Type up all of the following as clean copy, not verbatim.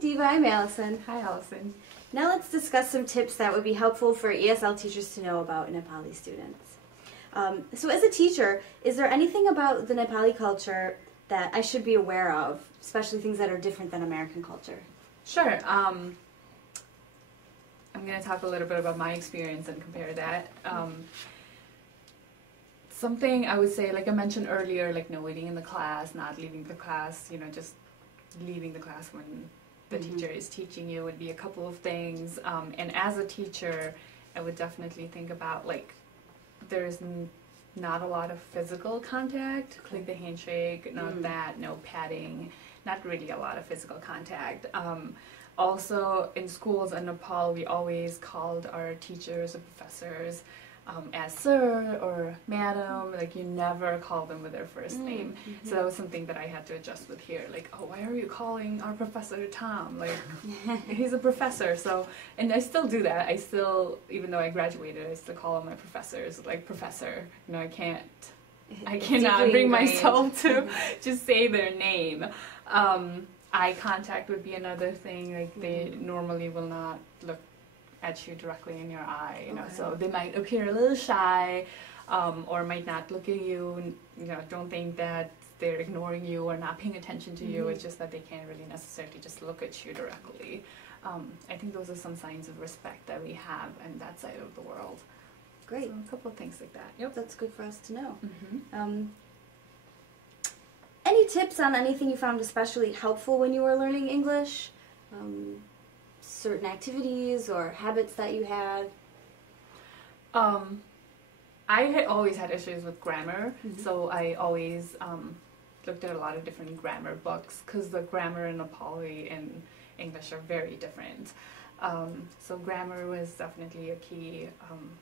Diva, I'm Allison. Hi, Allison. Now let's discuss some tips that would be helpful for ESL teachers to know about Nepali students. So as a teacher, is there anything about the Nepali culture that I should be aware of, especially things that are different than American culture? Sure. I'm going to talk a little bit about my experience and compare that. Something I would say, like I mentioned earlier, like no waiting in the class, not leaving the class, just leaving the class when the teacher is teaching you would be a couple of things. And as a teacher, I would definitely think about, like, there's not a lot of physical contact, like the handshake, not that, no patting, not really a lot of physical contact. Also, in schools in Nepal, we always called our teachers or professors as sir or madam. Like, you never call them with their first name. So that was something that I had to adjust with here. Like, oh, why are you calling our professor Tom? Like, he's a professor. So, and I still do that. I still, even though I graduated, I still call my professors like professor. I cannot bring myself to just say their name. Eye contact would be another thing. Like, they normally will not look at you directly in your eye, so they might appear a little shy, or might not look at you, don't think that they're ignoring you or not paying attention to you. It's just that they can't really necessarily just look at you directly. I think those are some signs of respect that we have in that side of the world. Great. So a couple of things like that. Yep, that's good for us to know. Any tips on anything you found especially helpful when you were learning English? Certain activities or habits that you had? I had always had issues with grammar, so I always looked at a lot of different grammar books, because the grammar in Nepali and English are very different. So grammar was definitely a key.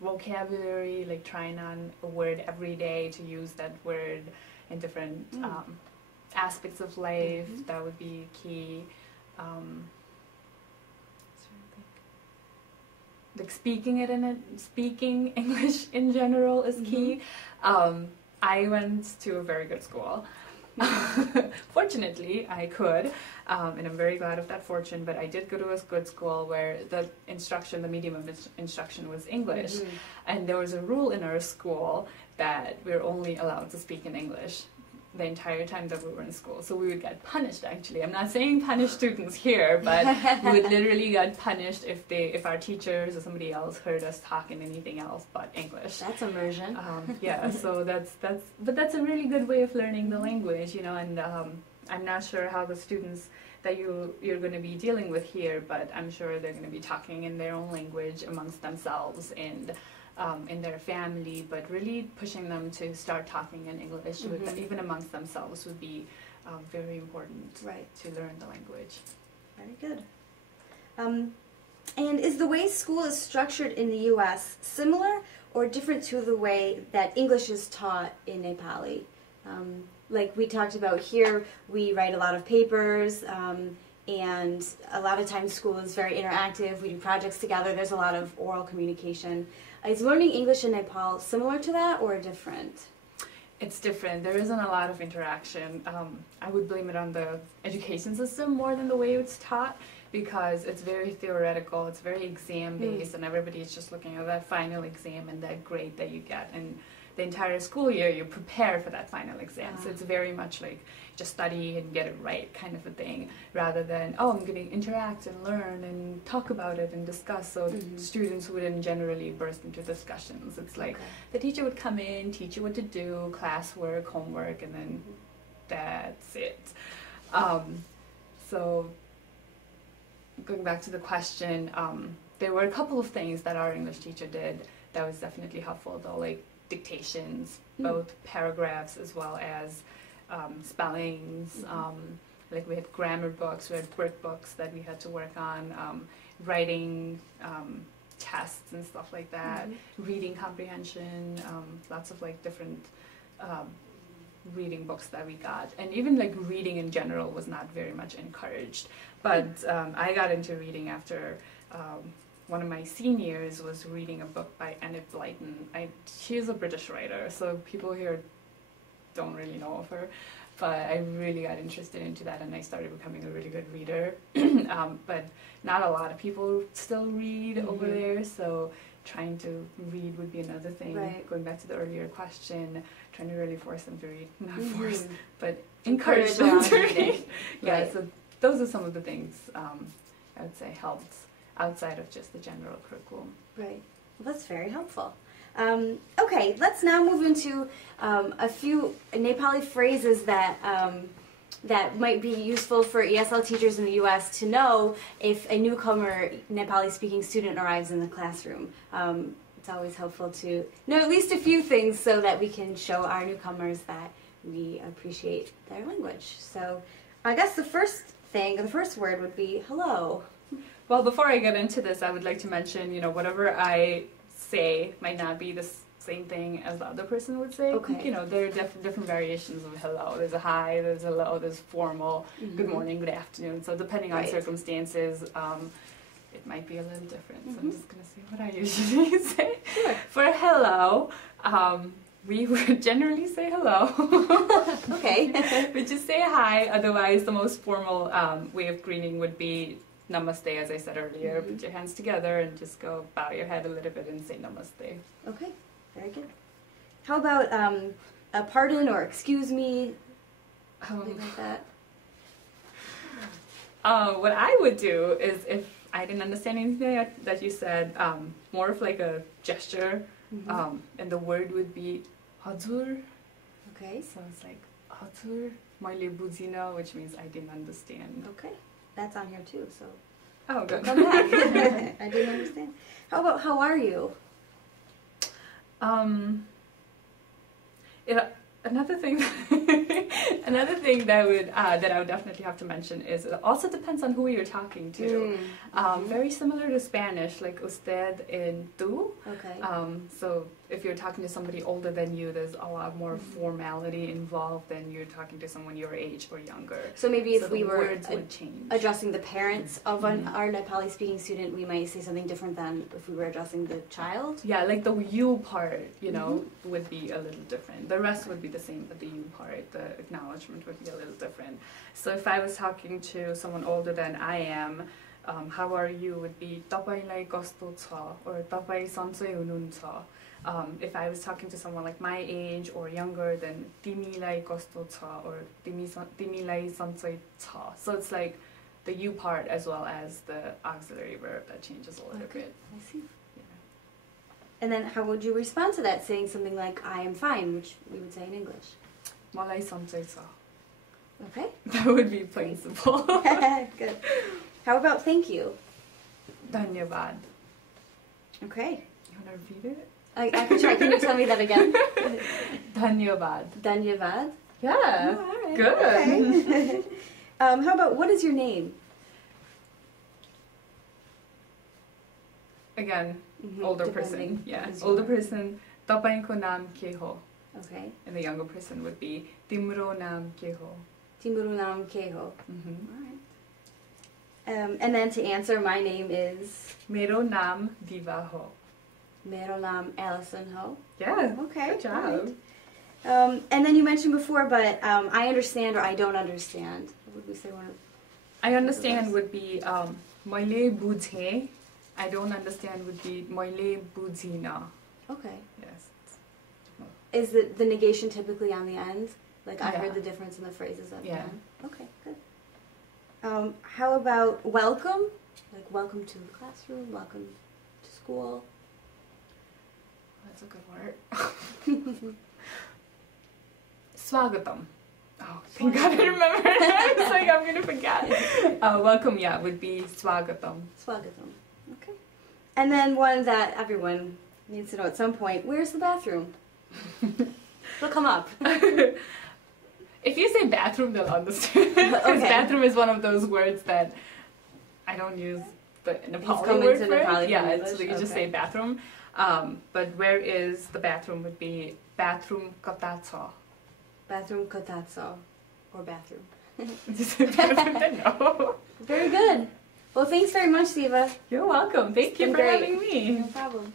Vocabulary, like trying on a word every day to use that word in different aspects of life, that would be key. Like speaking English in general is key. I went to a very good school. Fortunately, I could, and I'm very glad of that fortune, but I did go to a good school where the medium of instruction was English. And there was a rule in our school that we were only allowed to speak in English the entire time that we were in school. So we would get punished, actually. I'm not saying punish students here, but we would literally get punished if our teachers or somebody else heard us talking anything else but English. That's immersion. Yeah, so that's a really good way of learning the language, and I'm not sure how the students that you're going to be dealing with here, but I'm sure they're going to be talking in their own language amongst themselves and in their family, but really pushing them to start talking in English, even amongst themselves, would be very important to learn the language. Very good. And is the way school is structured in the U.S. similar or different to the way that English is taught in Nepali? Like we talked about here, we write a lot of papers, and a lot of times school is very interactive. We do projects together. There's a lot of oral communication. Is learning English in Nepal similar to that or different? It's different. There isn't a lot of interaction. I would blame it on the education system more than the way it's taught, because it's very theoretical, it's very exam-based, and everybody's just looking at that final exam and that grade that you get. And the entire school year, you prepare for that final exam. So it's very much like just study and get it right kind of a thing, rather than, oh, I'm going to interact and learn and talk about it and discuss. So students wouldn't generally burst into discussions. It's like the teacher would come in, teach you what to do, classwork, homework, and then that's it. So going back to the question, there were a couple of things that our English teacher did that was definitely helpful, though, like dictations, both paragraphs as well as spellings. Like we had grammar books, we had brick books that we had to work on, writing tests and stuff like that, reading comprehension, lots of like different reading books that we got. And even like reading in general was not very much encouraged. But I got into reading after one of my seniors was reading a book by Enid Blyton. She is a British writer, so people here don't really know of her. but I really got interested into that, and I started becoming a really good reader. But not a lot of people still read over there, so trying to read would be another thing. Right. Going back to the earlier question, trying to really force them to read. Not force, but encourage them them to to read. read. Yeah, Right. so those are some of the things I would say helped outside of just the general curriculum. Right. Well, that's very helpful. Okay, let's now move into a few Nepali phrases that that might be useful for ESL teachers in the U.S. to know if a newcomer Nepali-speaking student arrives in the classroom. It's always helpful to know at least a few things so that we can show our newcomers that we appreciate their language. So I guess the first word would be hello. Well, before I get into this, I would like to mention, whatever I say might not be the same thing as the other person would say. Okay. There are different variations of hello. There's a hi, there's hello, there's formal, good morning, good afternoon. So depending on circumstances, it might be a little different. So I'm just going to say what I usually say. Sure. For hello, we would generally say hello. Okay. We just say hi. Otherwise, the most formal way of greeting would be namaste, as I said earlier. Put your hands together and just go bow your head a little bit and say namaste. Okay, very good. How about a pardon or excuse me, something like that? What I would do is, if I didn't understand anything that you said, more of like a gesture, and the word would be हजुर. Okay. So it's like हजुर मैले बुझिन, which means I didn't understand. Okay, that's on here too. So Oh, good. come back. I didn't understand. How about how are you? Another thing that I would definitely have to mention is it also depends on who you're talking to. Very similar to Spanish, like usted and tú. Okay. So if you're talking to somebody older than you, there's a lot more formality involved than you're talking to someone your age or younger. So maybe So if we the were words would change. addressing the parents of our Nepali speaking student, we might say something different than if we were addressing the child. Yeah, like the you part, would be a little different. The rest would be the same, but the you part, the acknowledgement would be a little different. So if I was talking to someone older than I am, how are you would be तपाईलाई कस्तो छ, or तपाईँ सन्चै हुनुहुन्छ. If I was talking to someone like my age or younger, then तिमीलाई कस्तो छ, or तिमीलाई सन्चै छ. So it's like the you part as well as the auxiliary verb that changes a little bit. I see. And then how would you respond to that, saying something like, I am fine, which we would say in English? मलाई सन्चै छ. Okay. That would be plain simple. Good. How about thank you? धन्यवाद. Okay. You want to repeat it? I can try. Can you tell me that again? Dhanyavad. Dhanyavad? Yeah. Oh, all right. Good. Okay. How about, what is your name? Again, older Depending. person. Yeah. What is Older your- person. तपाईको नाम के हो? Okay. And the younger person would be तिम्रो नाम के हो? Timuru nam keho. Mhm. All right. And then to answer, my name is मेरो नाम Diva ho. Mero nam Allison Ho. Yeah. Okay. Good job. all right. And then you mentioned before, but I understand or I don't understand. What would we say? I understand would be मैले बुझेँ. I don't understand would be मैले बुझिन. Okay. Yes. Is the negation typically on the end? Like I Yeah. heard the difference in the phrases at the Yeah. end. Okay, good. How about welcome? Like welcome to the classroom, welcome to school. That's a good word. Swagatam. Oh, thank God I remember. It's like I'm gonna forget. Welcome, yeah, would be swagatam. Swagatam. Okay. And then one that everyone needs to know at some point, where's the bathroom? It'll come up. If you say bathroom, they'll understand. Because Okay. bathroom is one of those words that I don't use the Nepali come word into for it. Nepali Yeah, from it's, English? you just Okay. say bathroom. But where is the bathroom would be bathroom kata cha. Bathroom kotatso. Or bathroom. No. Very good. Well, thanks very much, Diva. You're welcome. Thank you been for great. having me. No problem.